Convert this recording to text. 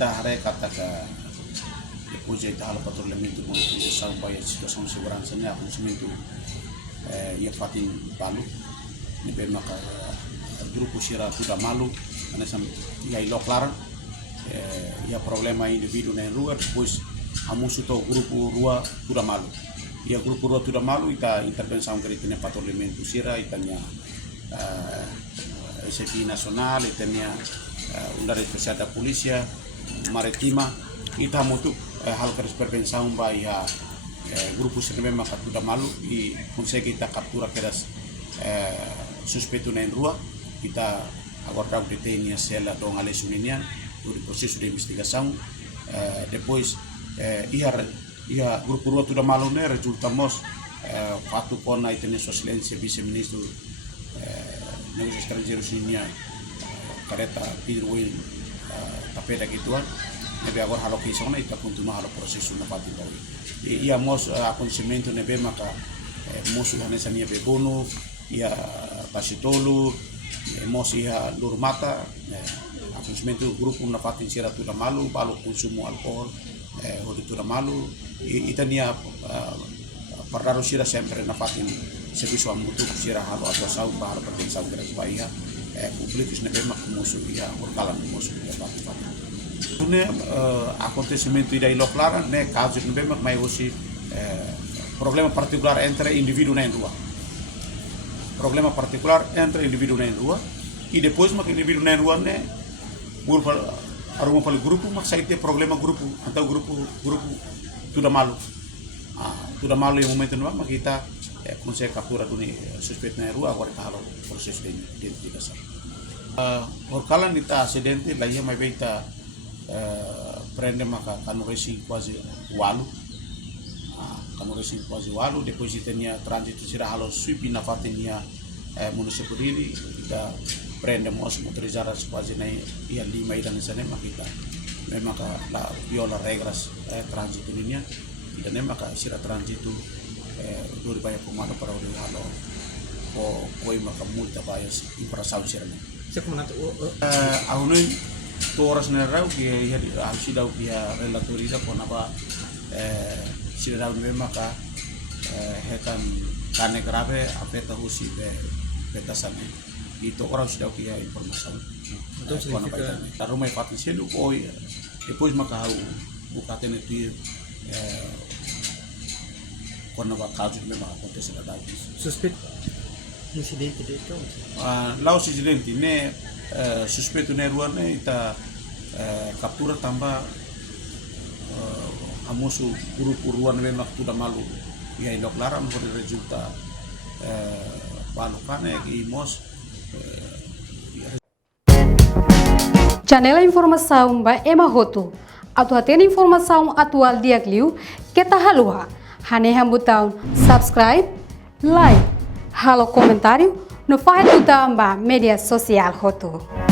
ita hare kata ke depois ita hala patrulhamento monitorização para a situação de segurança né acontecimento ia fatin balu ni bem maka grupo sira tuda malu anasam ia ilo claro ia problema indivíduo na rua depois amusu to grupo rua tuda malu ia grupo rua tuda malu ita intervenção que tem patrulhamento sira itanya SFI nasional itanya undang especial da polícia maritima ita mutu hal que prevenção vai a grupo sira mesmo tuda malu e consegue ita captura aquelas suspeito na rua kita agora detém a cela do Alessio Ninian do processo de investigação depois ia grupo rua tuda malu né resultamos fato com a intenção excelência vice-ministro negócios estrangeiros Ninian careta Pedro Will tapeta gituan nebe agora halo que sona ita continua halo processo na parte do ia mos acontecimento nebe maka mosu hanesa nia bebono ia Pasitolu mos ia Lurmata acontecimento grupo na parte sira tuda malu balu consumo alcohol hoje tuda malu itania pardaro sira sempre na parte serviço a mutu sira halo atuação para proteção da Bahia públicos nebe maka mosu ia orkalan mosu ia parte ne acontecimento ida ilo clara ne caso nebe maka mai hoje problema particular entre indivíduo na rua problema particular entre indivíduo na rua e depois mak indivíduo na rua ne grupo aruma pal grupo mak saite problema grupo atau grupo tuda malu yang momento no mak kita consegue captura do suspeito na rua agora tá processo de identificação orkalan ita acidente lá ia mai beita prende maka kanu racing quase walu kanu racing quase walu depois itenia trânsito sira halo sweep na fatenia município dili kita prende mos motorizadas quase na ia lima ida nessa nema kita memang la viola regras trânsito linha kita nema ka sira trânsito do riba comando para o halo o koi maka multa bias infração sira ne ahunun toras na rau que ia alcidau que relatoriza com apa sira rau memang ka hekan kane grave afeta husi betasane itu orang sudah punya informasi então significa a rumah patin selu oi depois maka buka itu quando vai caso mesmo acontece na data suspeito incidente itu lá o incidente né suspeito na rua né ita captura tambah amusu grupo rua memang tuda malu ia ilok laram por resulta balukane imos Janela informação ba emahoto atau hatena informação atual diagliu kita halua hane hambutão subscribe like halo comentário no faz do media social hoto